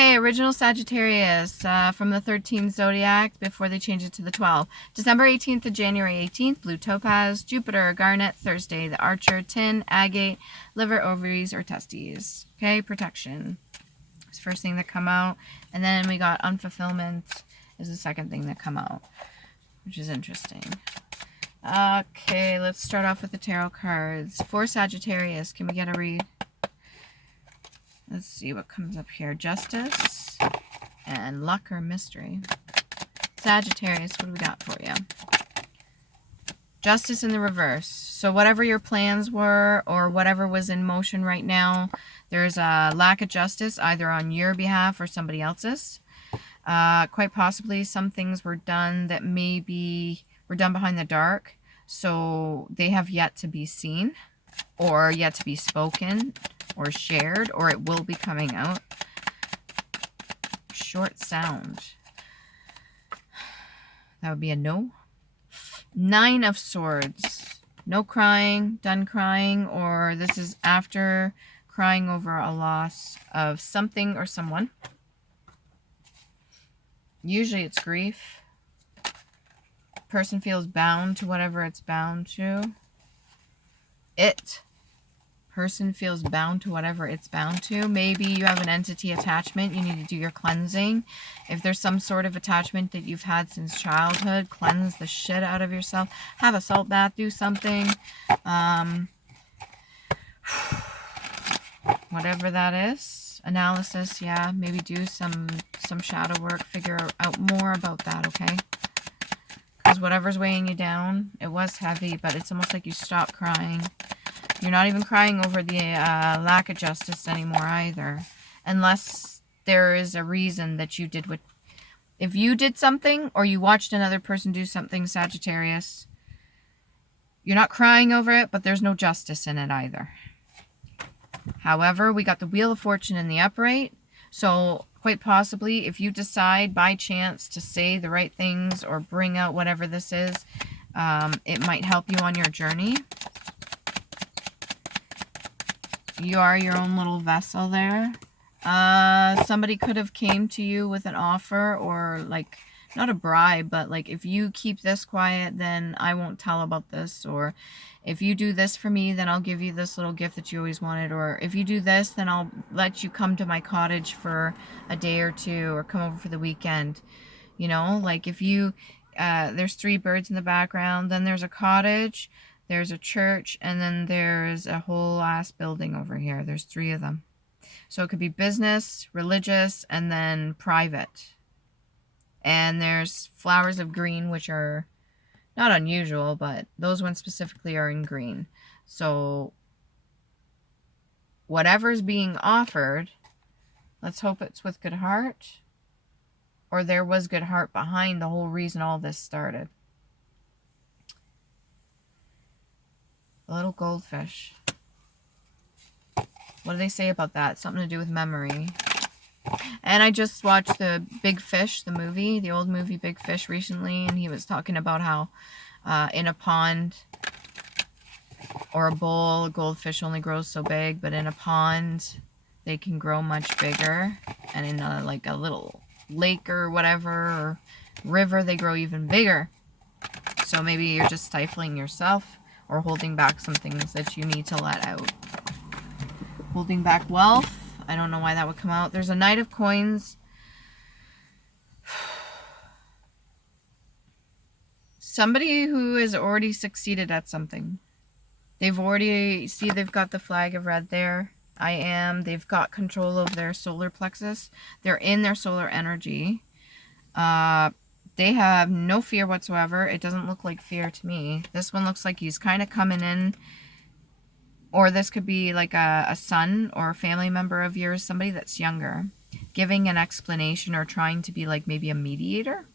Okay, original Sagittarius from the 13th zodiac before they changed it to the 12. December 18th to January 18th, blue topaz, Jupiter, garnet, Thursday, the archer, tin, agate, liver, ovaries, or testes. Okay, protection is the first thing that come out. And then we got unfulfillment is the second thing that come out, which is interesting. Okay, let's start off with the tarot cards. For Sagittarius, can we get a read? Let's see what comes up here. Justice and luck or mystery. Sagittarius, what do we got for you? Justice in the reverse. So whatever your plans were or whatever was in motion right now, there's a lack of justice either on your behalf or somebody else's. Quite possibly some things were done that maybe were done behind the dark. So they have yet to be seen or yet to be spoken or shared, or it will be coming out. Short sound. That would be a no. 9 of Swords. No crying, done crying, or this is after crying over a loss of something or someone. Usually it's grief. Person feels bound to whatever it's bound to. Person feels bound to whatever it's bound to. Maybe you have an entity attachment. You need to do your cleansing. If there's some sort of attachment that you've had since childhood, cleanse the shit out of yourself. Have a salt bath. Do something. Whatever that is. Analysis, yeah. Maybe do some shadow work. Figure out more about that, okay? Because whatever's weighing you down, it was heavy, but it's almost like you stopped crying. You're not even crying over the lack of justice anymore either. Unless there is a reason that you did what... If you did something or you watched another person do something, Sagittarius, you're not crying over it, but there's no justice in it either. However, we got the Wheel of Fortune in the upright. So quite possibly, if you decide by chance to say the right things or bring out whatever this is, it might help you on your journey. You are your own little vessel there. Somebody could have came to you with an offer or like, not a bribe, but like if you keep this quiet, then I won't tell about this. Or if you do this for me, then I'll give you this little gift that you always wanted. Or if you do this, then I'll let you come to my cottage for a day or two or come over for the weekend. You know, like if you, there's 3 birds in the background, then there's a cottage. There's a church, and then there's a whole ass building over here. There's 3 of them. So it could be business, religious, and then private. And there's flowers of green, which are not unusual, but those ones specifically are in green. So whatever's being offered, let's hope it's with good heart. Or there was good heart behind the whole reason all this started. A little goldfish. What do they say about that? Something to do with memory. And I just watched the Big Fish, the movie, the old movie Big Fish recently, and he was talking about how in a pond or a bowl, a goldfish only grows so big, but in a pond, they can grow much bigger. And in like a little lake or whatever, or river, they grow even bigger. So maybe you're just stifling yourself or holding back some things that you need to let out. Holding back wealth. I don't know why that would come out. There's a Knight of Coins. Somebody who has already succeeded at something. They've already, see, they've got the flag of red there. They've got control of their solar plexus. They're in their solar energy. They have no fear whatsoever. It doesn't look like fear to me. This one looks like he's kind of coming in. Or this could be like a son or a family member of yours, somebody that's younger, giving an explanation or trying to be like maybe a mediator.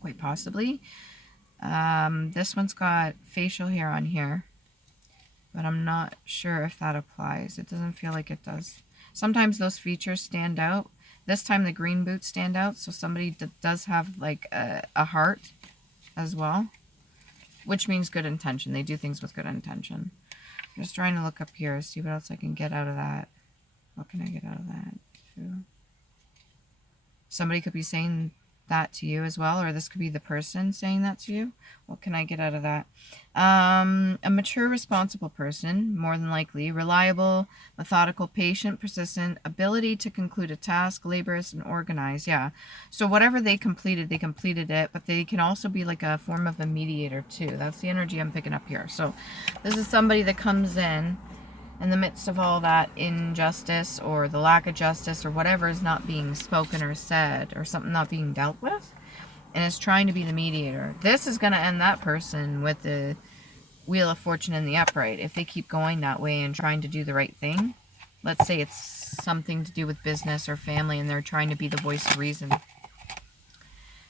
Quite possibly. This one's got facial hair on here, but I'm not sure if that applies. It doesn't feel like it does. Sometimes those features stand out. This time the green boots stand out, so somebody does have like a heart as well, which means good intention. They do things with good intention. I'm just trying to look up here, see what else I can get out of that. What can I get out of that? 2, Somebody could be saying that to you as well, or this could be the person saying that to you. What can I get out of that? A mature, responsible person, more than likely. Reliable, methodical, patient, persistent, ability to conclude a task, laborious, and organized. Yeah. So whatever they completed it, but they can also be like a form of a mediator too. That's the energy I'm picking up here. So this is somebody that comes in the midst of all that injustice or the lack of justice or whatever is not being spoken or said or something not being dealt with, and is trying to be the mediator. This is going to end that person with the Wheel of Fortune in the upright if they keep going that way and trying to do the right thing. Let's say it's something to do with business or family and they're trying to be the voice of reason.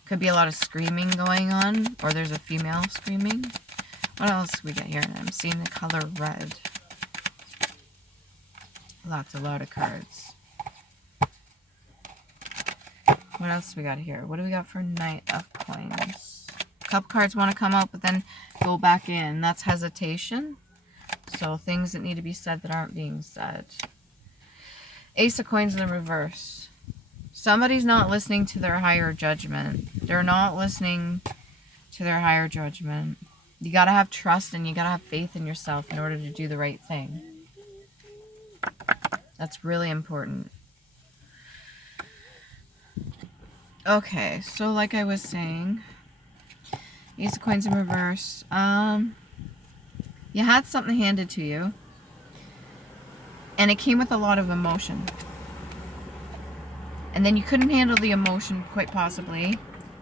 Could be a lot of screaming going on, or there's a female screaming. What else we got here? I'm seeing the color red. A lot of cards. What else we got here? What do we got for Knight of Coins? Cup cards want to come out, but then go back in. That's hesitation. So things that need to be said that aren't being said. Ace of Coins in the reverse. Somebody's not listening to their higher judgment. They're not listening to their higher judgment. You got to have trust and you got to have faith in yourself in order to do the right thing. That's really important. Okay, so like I was saying, Ace of Coins in reverse. You had something handed to you, and it came with a lot of emotion. And then you couldn't handle the emotion, quite possibly,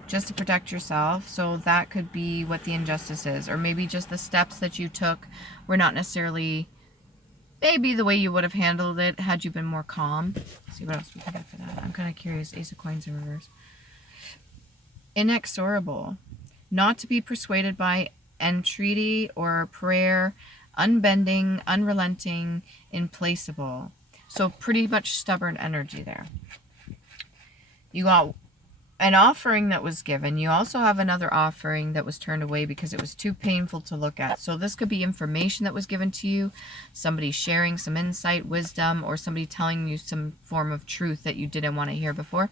just to protect yourself. So that could be what the injustice is. Or maybe just the steps that you took were not necessarily... maybe the way you would have handled it had you been more calm. Let's see what else we can get for that. I'm kind of curious. Ace of Coins in reverse. Inexorable. Not to be persuaded by entreaty or prayer. Unbending, unrelenting, implacable. So pretty much stubborn energy there. You got an offering that was given. You also have another offering that was turned away because it was too painful to look at. So this could be information that was given to you, somebody sharing some insight, wisdom, or somebody telling you some form of truth that you didn't want to hear before.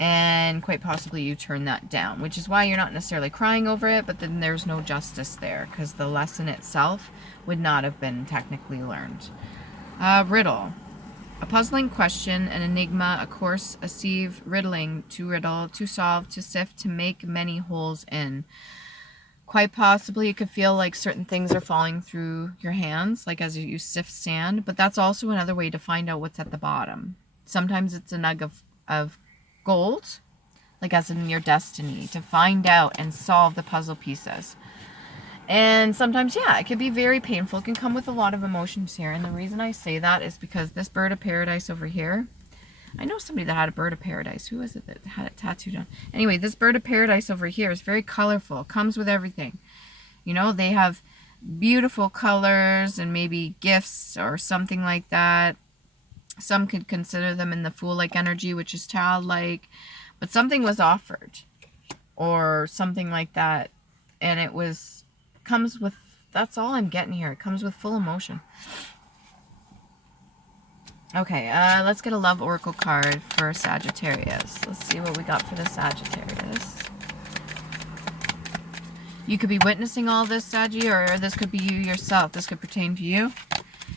And quite possibly you turn that down, which is why you're not necessarily crying over it, but then there's no justice there because the lesson itself would not have been technically learned. Riddle. A puzzling question, an enigma, a course, a sieve, riddling, to riddle, to solve, to sift, to make many holes in. Quite possibly it could feel like certain things are falling through your hands, like as you sift sand, but that's also another way to find out what's at the bottom. Sometimes it's a nug of gold, like as in your destiny, to find out and solve the puzzle pieces. And sometimes, yeah, it can be very painful. It can come with a lot of emotions here. And the reason I say that is because this bird of paradise over here, I know somebody that had a bird of paradise. Who was it that had it tattooed on? Anyway, this bird of paradise over here is very colorful. Comes with everything. You know, they have beautiful colors and maybe gifts or something like that. Some could consider them in the fool-like energy, which is childlike. But something was offered or something like that. And it was... comes with, that's all I'm getting here. It comes with full emotion. Okay, let's get a love oracle card for Sagittarius. Let's see what we got for the Sagittarius. You could be witnessing all this, Saggy, or this could be you yourself. This could pertain to you.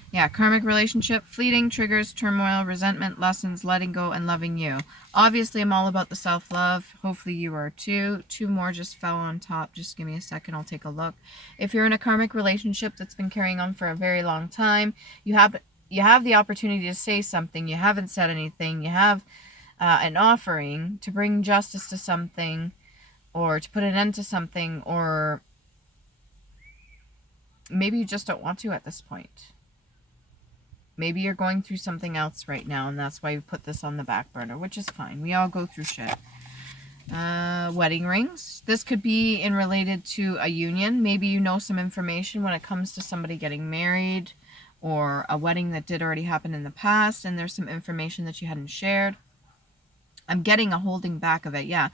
Yeah, karmic relationship, fleeting, triggers, turmoil, resentment, lessons, letting go, and loving you. Obviously, I'm all about the self-love. Hopefully you are too. Two more just fell on top. Just give me a second. I'll take a look. If you're in a karmic relationship that's been carrying on for a very long time, you have the opportunity to say something. You haven't said anything. You have an offering to bring justice to something or to put an end to something, or maybe you just don't want to at this point. Maybe you're going through something else right now, and that's why you put this on the back burner, which is fine. We all go through shit. Wedding rings. This could be in related to a union. Maybe you know some information when it comes to somebody getting married or a wedding that did already happen in the past, and there's some information that you hadn't shared. I'm getting a holding back of it, yeah.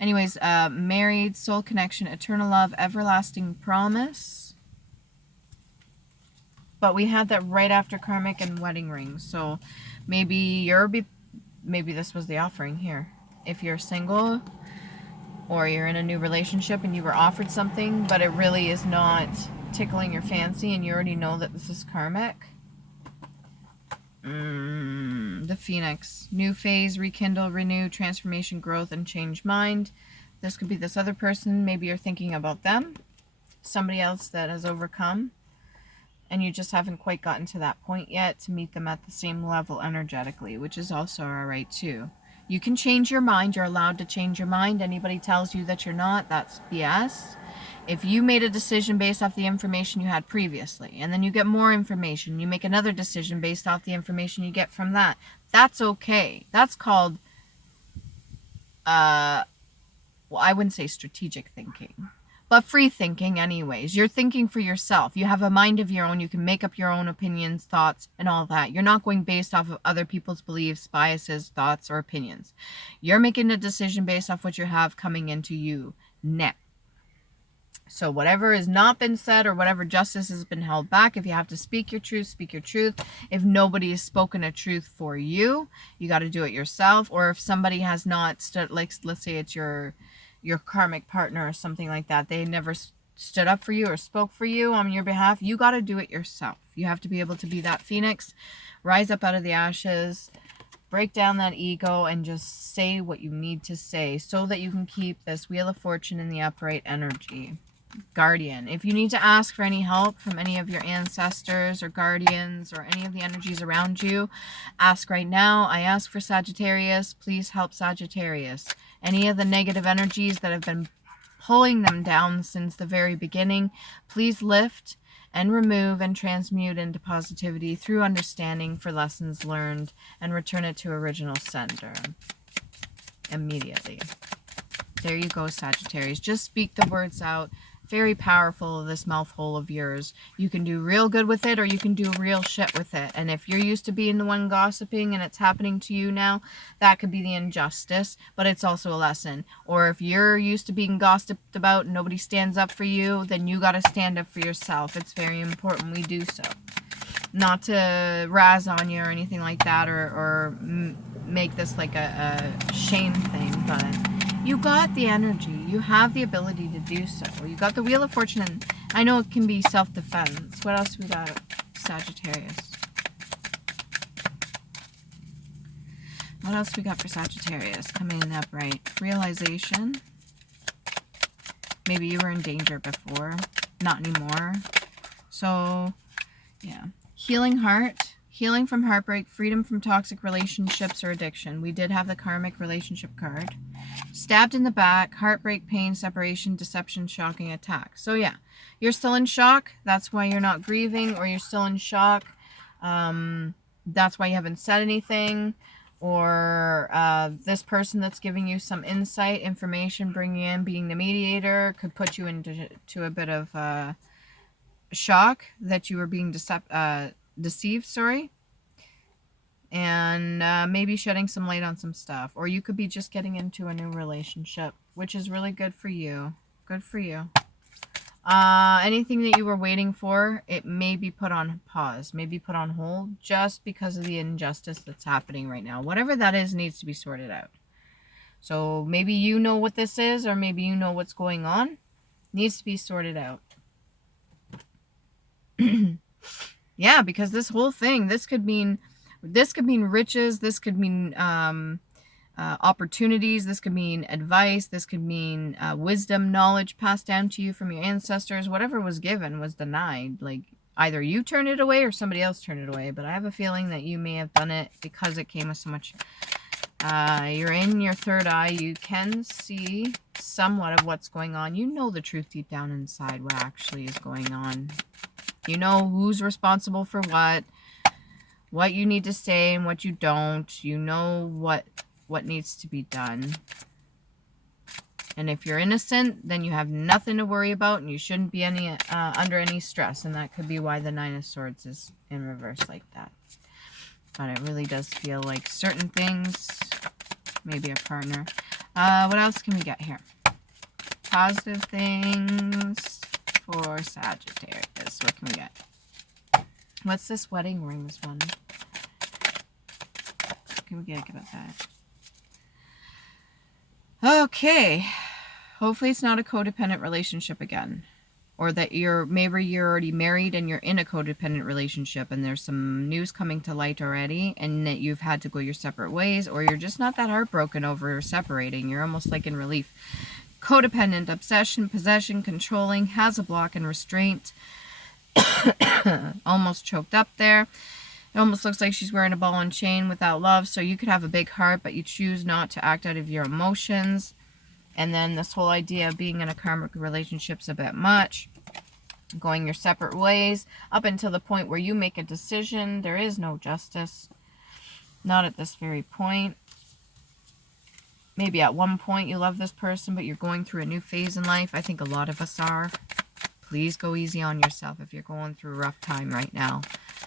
Anyways, married, soul connection, eternal love, everlasting promise. But we had that right after karmic and wedding rings. So maybe this was the offering here. if you're single or you're in a new relationship and you were offered something, but it really is not tickling your fancy and you already know that this is karmic. The Phoenix. New phase, rekindle, renew, transformation, growth, and change mind. This could be this other person. Maybe you're thinking about them. Somebody else that has overcome. And you just haven't quite gotten to that point yet to meet them at the same level energetically, which is also alright too. You can change your mind. You're allowed to change your mind. Anybody tells you that you're not, that's BS. If you made a decision based off the information you had previously, and then you get more information, you make another decision based off the information you get from that, that's okay. That's called, well, I wouldn't say strategic thinking, but free thinking anyways. You're thinking for yourself. You have a mind of your own. You can make up your own opinions, thoughts, and all that. You're not going based off of other people's beliefs, biases, thoughts, or opinions. You're making a decision based off what you have coming into you now. So whatever has not been said or whatever justice has been held back, if you have to speak your truth, speak your truth. If nobody has spoken a truth for you, you got to do it yourself. Or if somebody has not stood, like let's say it's your karmic partner or something like that, they never stood up for you or spoke for you on your behalf, you got to do it yourself. You have to be able to be that phoenix, rise up out of the ashes, break down that ego, and just say what you need to say so that you can keep this Wheel of Fortune in the upright energy. Guardian. If you need to ask for any help from any of your ancestors or guardians or any of the energies around you, ask right now. I ask for Sagittarius. Please help Sagittarius. Any of the negative energies that have been pulling them down since the very beginning, please lift and remove and transmute into positivity through understanding for lessons learned and return it to original sender immediately. There you go, Sagittarius. Just speak the words out. Very powerful, this mouth hole of yours. You can do real good with it or you can do real shit with it. And if you're used to being the one gossiping and it's happening to you now, that could be the injustice, but it's also a lesson. Or if you're used to being gossiped about and nobody stands up for you, then you got to stand up for yourself. It's very important we do so. Not to razz on you or anything like that or make this like a shame thing, but you got the energy. You have the ability to do so. You got the Wheel of Fortune, and I know it can be self-defense. What else we got, Sagittarius? What else we got for Sagittarius coming in upright? Realization. Maybe you were in danger before. Not anymore. So, yeah. Healing heart. Healing from heartbreak. Freedom from toxic relationships or addiction. We did have the karmic relationship card. Stabbed in the back, heartbreak, pain, separation, deception, shocking attack. So yeah, you're still in shock. That's why you're not grieving, or you're still in shock. That's why you haven't said anything. Or this person that's giving you some insight, information, bringing in, being the mediator, could put you into a bit of shock that you were being deceived, sorry. And maybe shedding some light on some stuff. Or you could be just getting into a new relationship, which is really good for you. Good for you. Anything that you were waiting for, it may be put on pause, maybe put on hold, just because of the injustice that's happening right now. Whatever that is needs to be sorted out. So maybe you know what this is, or maybe you know what's going on. Needs to be sorted out. Yeah, because this whole thing, this could mean riches, this could mean opportunities, this could mean advice, this could mean wisdom, knowledge passed down to you from your ancestors. Whatever was given was denied. Like, either you turned it away or somebody else turned it away. But I have a feeling that you may have done it because it came with so much. You're in your third eye. You can see somewhat of what's going on. You know the truth deep down inside, what actually is going on. You know who's responsible for what you need to say and what you don't. You know what needs to be done. And if you're innocent, then you have nothing to worry about, and you shouldn't be under any stress. And that could be why the Nine of Swords is in reverse like that. But it really does feel like certain things, maybe a partner. What else can we get here? Positive things for Sagittarius. What can we get? What's this wedding rings one? What can we get about that? Okay. Hopefully it's not a codependent relationship again. Or that maybe you're already married and you're in a codependent relationship and there's some news coming to light already and that you've had to go your separate ways, or you're just not that heartbroken over separating. You're almost like in relief. Codependent, obsession, possession, controlling, has a block and restraint. Almost choked up there. It almost looks like she's wearing a ball and chain without love. So you could have a big heart, but you choose not to act out of your emotions. And then this whole idea of being in a karmic relationship's a bit much. Going your separate ways up until the point where you make a decision. There is no justice. Not at this very point. Maybe at one point you love this person, but you're going through a new phase in life. I think a lot of us are. Please go easy on yourself if you're going through a rough time right now.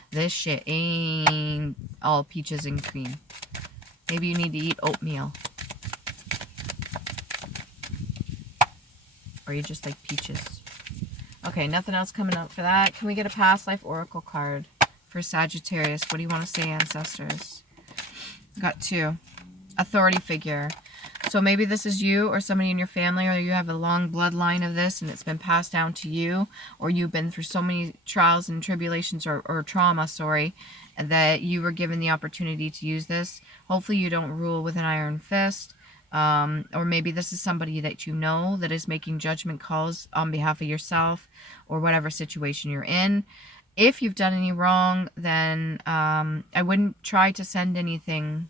This shit ain't all peaches and cream. Maybe you need to eat oatmeal. Or you just like peaches. Okay, nothing else coming out for that. Can we get a past life oracle card for Sagittarius? What do you want to say, ancestors? Got 2. Authority figure. So maybe this is you or somebody in your family, or you have a long bloodline of this and it's been passed down to you, or you've been through so many trials and tribulations or trauma, that you were given the opportunity to use this. Hopefully you don't rule with an iron fist. Or maybe this is somebody that you know that is making judgment calls on behalf of yourself or whatever situation you're in. If you've done any wrong, then I wouldn't try to send anything.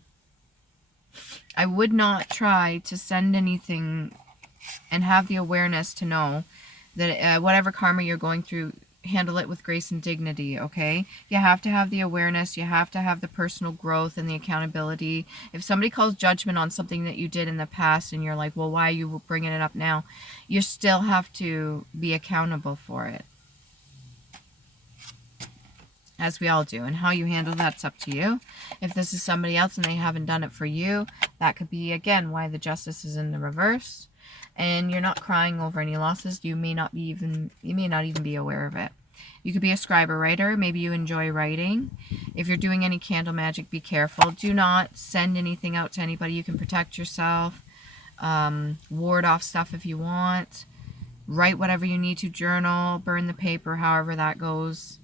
I would not try to send anything and have the awareness to know that whatever karma you're going through, handle it with grace and dignity, okay? You have to have the awareness. You have to have the personal growth and the accountability. If somebody calls judgment on something that you did in the past and you're like, well, why are you bringing it up now? You still have to be accountable for it. As we all do. And how you handle that's up to you. If this is somebody else and they haven't done it for you, that could be, again, why the justice is in the reverse. And you're not crying over any losses. You may not even be aware of it. You could be a scribe or writer. Maybe you enjoy writing. If you're doing any candle magic, be careful. Do not send anything out to anybody. You can protect yourself. Ward off stuff if you want. Write whatever you need to. Journal. Burn the paper, however that goes.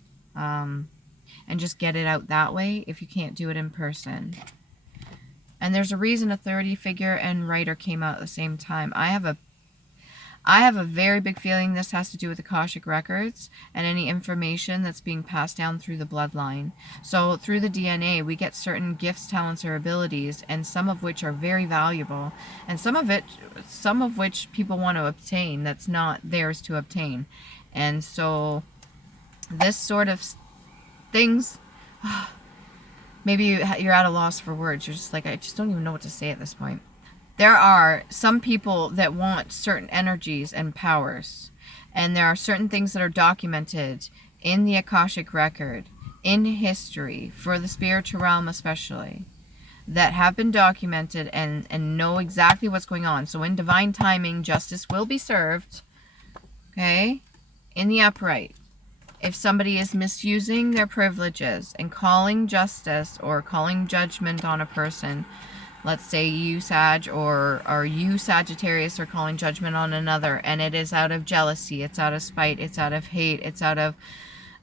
And just get it out that way if you can't do it in person. And there's a reason authority figure and writer came out at the same time. I have a very big feeling this has to do with Akashic records and any information that's being passed down through the bloodline. So through the DNA, we get certain gifts, talents, or abilities, and some of which are very valuable, and some of which people want to obtain that's not theirs to obtain. And so this sort of things, maybe you're at a loss for words. You're just like, I just don't even know what to say at this point. There are some people that want certain energies and powers, and there are certain things that are documented in the Akashic record, in history, for the spiritual realm especially, that have been documented and know exactly what's going on. So in divine timing, justice will be served, okay, in the upright. If somebody is misusing their privileges and calling justice or calling judgment on a person, let's say you Sag or you Sagittarius are calling judgment on another, and it is out of jealousy, it's out of spite, it's out of hate, it's out of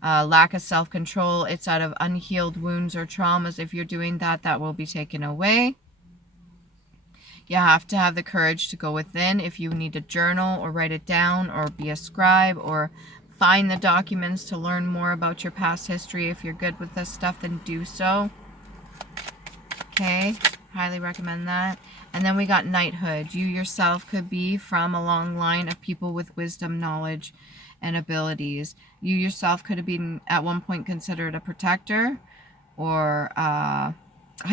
lack of self-control, it's out of unhealed wounds or traumas. If you're doing that, that will be taken away. You have to have the courage to go within. If you need to journal or write it down or be a scribe or find the documents to learn more about your past history, if you're good with this stuff, then do so. Okay, highly recommend that. And then we got knighthood. You yourself could be from a long line of people with wisdom, knowledge, and abilities. You yourself could have been at one point considered a protector, or I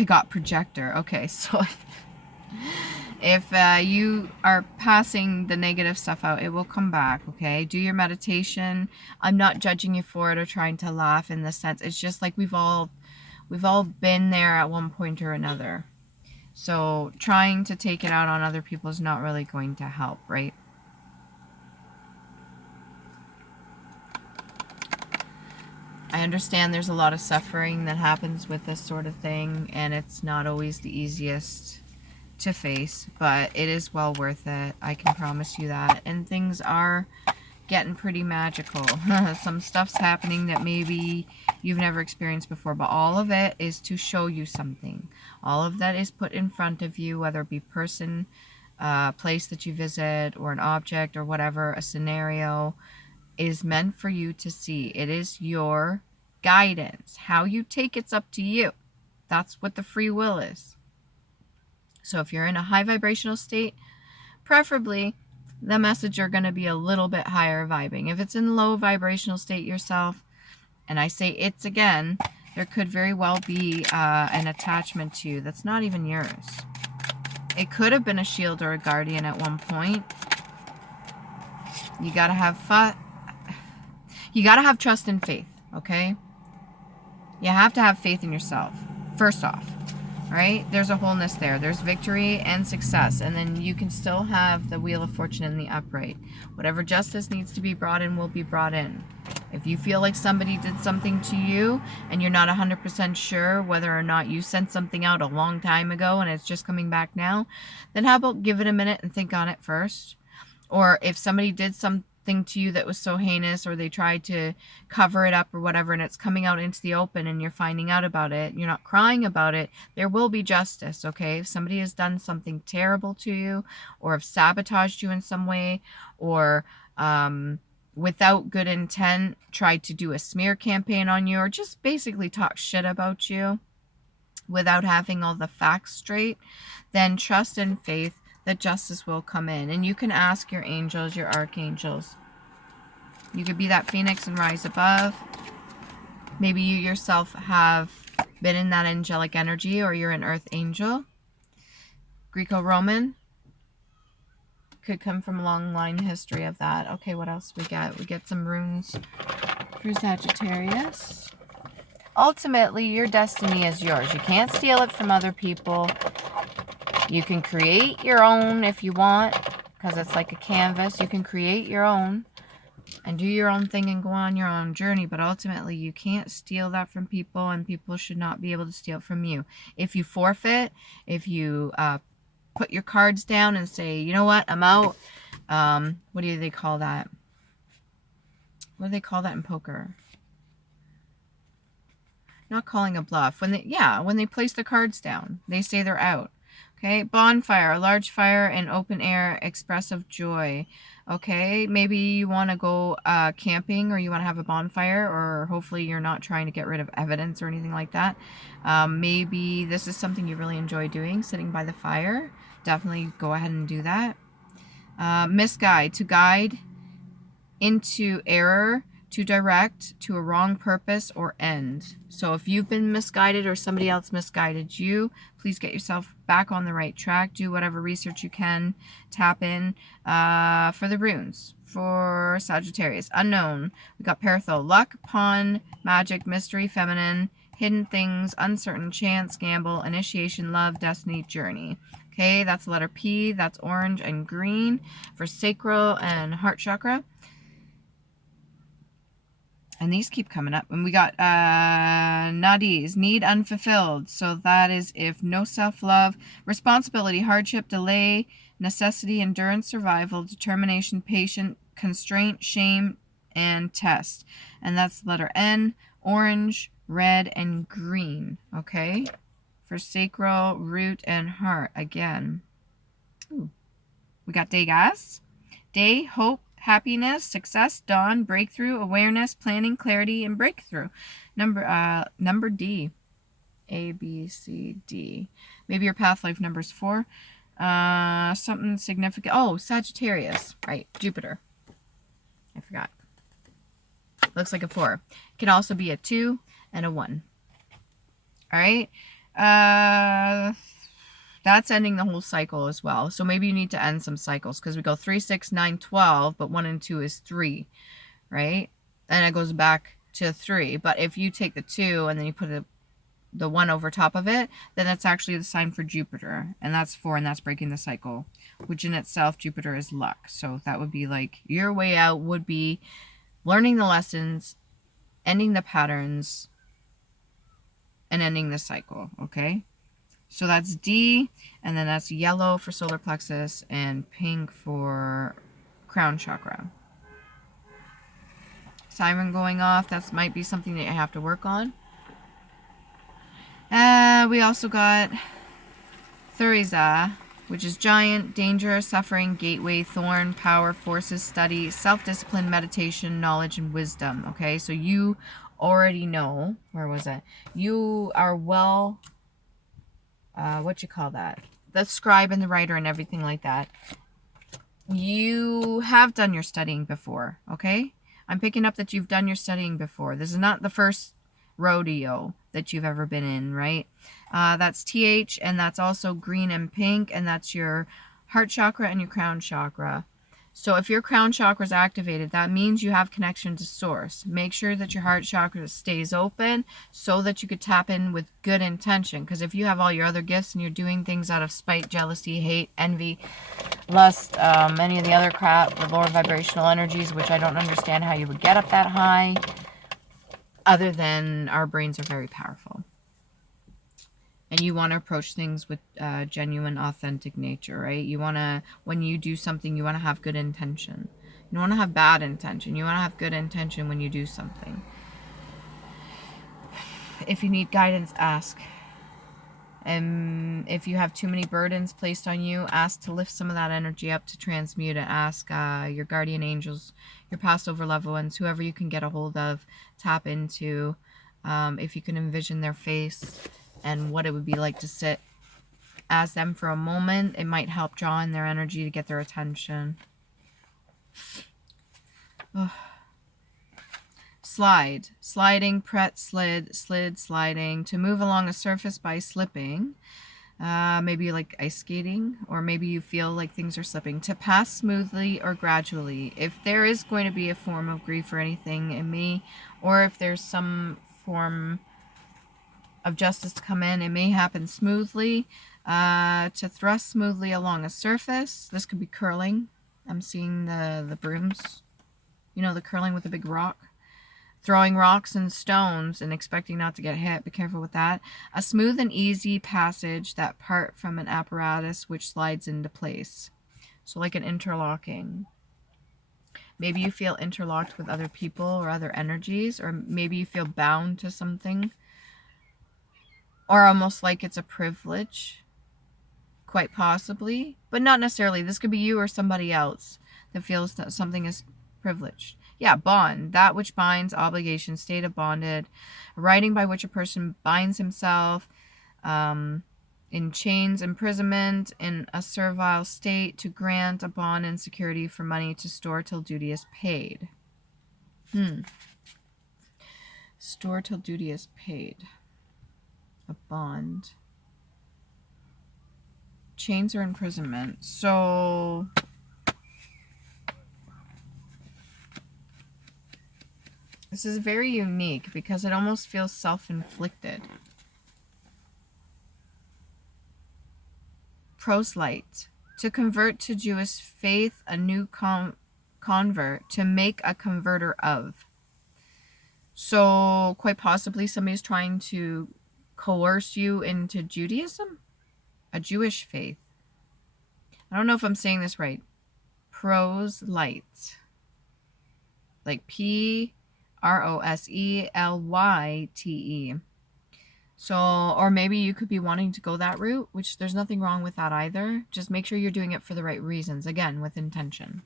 got projector. Okay, so if you are passing the negative stuff out, it will come back, okay? Do your meditation. I'm not judging you for it or trying to laugh in this sense. It's just like we've all been there at one point or another. So trying to take it out on other people is not really going to help, right? I understand there's a lot of suffering that happens with this sort of thing, and it's not always the easiest to face, but it is well worth it. I can promise you that. And things are getting pretty magical. Some stuff's happening that maybe you've never experienced before, but all of it is to show you something. All of that is put in front of you, whether it be person, place that you visit, or an object, or whatever, a scenario, is meant for you to see. It is your guidance. How you take it's up to you. That's what the free will is. So if you're in a high vibrational state, preferably the message are going to be a little bit higher vibing. If it's in low vibrational state yourself, and I say it's again, there could very well be an attachment to you that's not even yours. It could have been a shield or a guardian at one point. You gotta have fun. You gotta have trust and faith, okay? You have to have faith in yourself, first off, right? There's a wholeness there. There's victory and success, and then you can still have the Wheel of Fortune in the upright. Whatever justice needs to be brought in will be brought in. If you feel like somebody did something to you and you're not 100% sure whether or not you sent something out a long time ago and it's just coming back now, then how about give it a minute and think on it first? Or if somebody did something to you that was so heinous, or they tried to cover it up or whatever, and it's coming out into the open and you're finding out about it, you're not crying about it, there will be justice, okay? If somebody has done something terrible to you, or have sabotaged you in some way, or without good intent tried to do a smear campaign on you, or just basically talk shit about you without having all the facts straight, then trust and faith that justice will come in. And you can ask your angels, your archangels. You could be that phoenix and rise above. Maybe you yourself have been in that angelic energy, or you're an earth angel. Greco-Roman could come from a long line history of that. Okay, what else we get? We get some runes for Sagittarius. Ultimately, your destiny is yours. You can't steal it from other people. You can create your own if you want, because it's like a canvas. You can create your own and do your own thing and go on your own journey, but ultimately you can't steal that from people, and people should not be able to steal it from you. If you forfeit, if you put your cards down and say, you know what, I'm out. What do they call that? What do they call that in poker? Not calling a bluff. When they place the cards down, they say they're out. Okay, bonfire, a large fire in open air, expressive joy. Okay, maybe you want to go camping, or you want to have a bonfire, or hopefully you're not trying to get rid of evidence or anything like that. Maybe this is something you really enjoy doing, sitting by the fire. Definitely go ahead and do that. Misguide, to guide into error, to direct to a wrong purpose or end. So if you've been misguided or somebody else misguided you, please get yourself back on the right track. Do whatever research you can. Tap in for the runes. For Sagittarius, unknown. We got Parathol, luck, pawn, magic, mystery, feminine, hidden things, uncertain, chance, gamble, initiation, love, destiny, journey. Okay, that's the letter P. That's orange and green for sacral and heart chakra. And these keep coming up. And we got nadis, need unfulfilled. So that is if no self-love, responsibility, hardship, delay, necessity, endurance, survival, determination, patient, constraint, shame, and test. And that's the letter N, orange, red, and green. Okay? For sacral, root, and heart. Again. Ooh. We got Degas. Day, hope, happiness, success, dawn, breakthrough, awareness, planning, clarity, and breakthrough. Number D. A, B, C, D. Maybe your path life number's 4. Something significant. Oh, Sagittarius. Right. Jupiter. I forgot. Looks like a 4. Can also be a 2 and a 1. All right. That's ending the whole cycle as well. So maybe you need to end some cycles, because we go 3, 6, 9, 12, but 1 and 2 is 3, right? And it goes back to 3. But if you take the 2 and then you put the 1 over top of it, then that's actually the sign for Jupiter. And that's 4, and that's breaking the cycle, which in itself, Jupiter is luck. So that would be like your way out would be learning the lessons, ending the patterns, and ending the cycle, okay? So that's D, and then that's yellow for solar plexus and pink for crown chakra. Siren going off, that might be something that you have to work on. We also got Thuriza, which is giant, danger, suffering, gateway, thorn, power, forces, study, self-discipline, meditation, knowledge, and wisdom. Okay, so you already know, where was it? You are well, what you call that? The scribe and the writer and everything like that. You have done your studying before, okay? I'm picking up that you've done your studying before. This is not the first rodeo that you've ever been in, right? That's TH, and that's also green and pink, and that's your heart chakra and your crown chakra. So if your crown chakra is activated, that means you have connection to source. Make sure that your heart chakra stays open so that you could tap in with good intention. Because if you have all your other gifts and you're doing things out of spite, jealousy, hate, envy, lust, any of the other crap, the lower vibrational energies, which I don't understand how you would get up that high, other than our brains are very powerful. And you want to approach things with genuine, authentic nature, right? You want to, when you do something, you want to have good intention. You don't want to have bad intention. You want to have good intention when you do something. If you need guidance, ask. And if you have too many burdens placed on you, ask to lift some of that energy up, to transmute it. Ask your guardian angels, your Passover loved ones, whoever you can get a hold of, tap into. If you can envision their face and what it would be like to sit as them for a moment, it might help draw in their energy to get their attention. Ugh. Slide, sliding, pret, slid, sliding, to move along a surface by slipping, maybe like ice skating, or maybe you feel like things are slipping, to pass smoothly or gradually. If there is going to be a form of grief or anything in me, or if there's some form of justice to come in, it may happen smoothly. To thrust smoothly along a surface, this could be curling. I'm seeing the brooms, you know, the curling with a big rock. Throwing rocks and stones and expecting not to get hit. Be careful with that. A smooth and easy passage that part from an apparatus which slides into place. So like an interlocking. Maybe you feel interlocked with other people or other energies, or maybe you feel bound to something, or almost like it's a privilege, quite possibly, but not necessarily. This could be you or somebody else that feels that something is privileged. Yeah, bond, that which binds, obligation, state of bonded, writing by which a person binds himself in chains, imprisonment, in a servile state, to grant a bond and security for money to store till duty is paid. Store till duty is paid. A bond. Chains or imprisonment. So this is very unique because it almost feels self-inflicted. Proselyte, to convert to Jewish faith, a new convert, to make a converter of. So quite possibly somebody's trying to coerce you into Judaism, a Jewish faith. I don't know if I'm saying this right. Proselyte, like Proselyte. So, or maybe you could be wanting to go that route, which there's nothing wrong with that either. Just make sure you're doing it for the right reasons. Again, with intention.